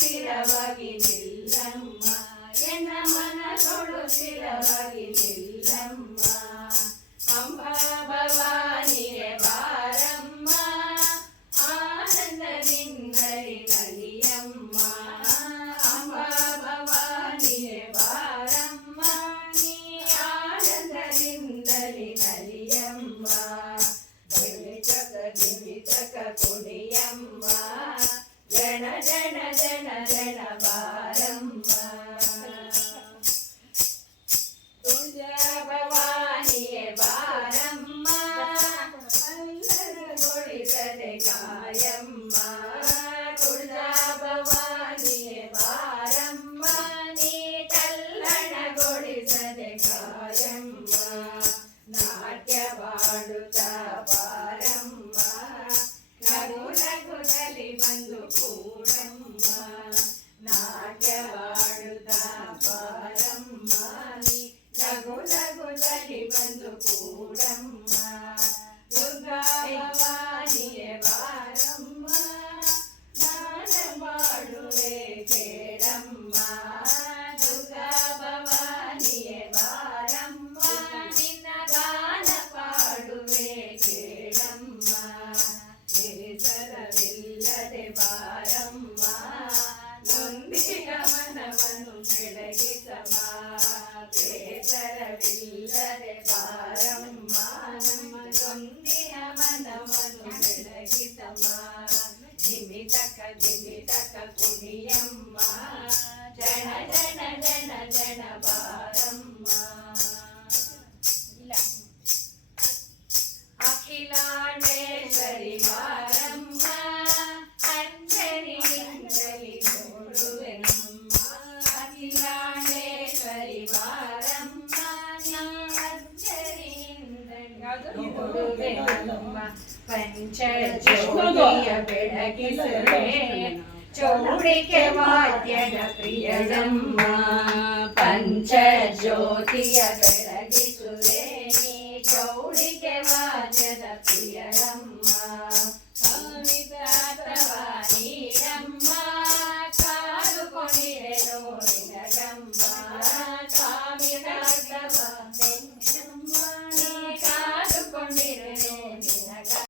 ಸಿರವಾಗಿ ನಿಲ್ಲಮ್ಮ ಎನ್ನ ಮನ ತೊಡು ಸಿರವಾಗಿ జన జన జన జన భారమ్మ తుజ భవాని భారమ్మ అందరు కొడిసదే కాయమ్మ తుజ భవాని నగు ನೊಂದಿಗ ಮನವನ್ನು ಬೆಳಗಿಸಮ್ಮ ಬೇಸರವಿಲ್ಲದೆ ಬಾರಮ್ಮ ನಮ್ಮ ನೊಂದಿನ ಮನವನ್ನು ಬೆಳಗಿಸಮ್ಮ ಜಿಮಿತಕ ಜಿಮಿತಕ ಕುಣಿಯಮ್ಮ ಜನ ಜನ ಜನ ಜನ ಬಾರಮ್ಮ ಅಖಿಲಾಂಡೇಶ್ವರಿ ಚೌಡಿಕೆ ವಾದ್ಯದ ಪ್ರಿಯಡಮ್ಮ ಪಂಚಜ್ಯೋತಿಯ ಬೆಳಗಿಸುವೆ ಚೌಡಿಕೆ ವಾದ್ಯದ ಪ್ರಿಯಡಮ್ಮ ಕಾಲು ಕೊಡಿರೆ ನೋಡಿದ ಗಮ್ಮ ಕಾಮಿದ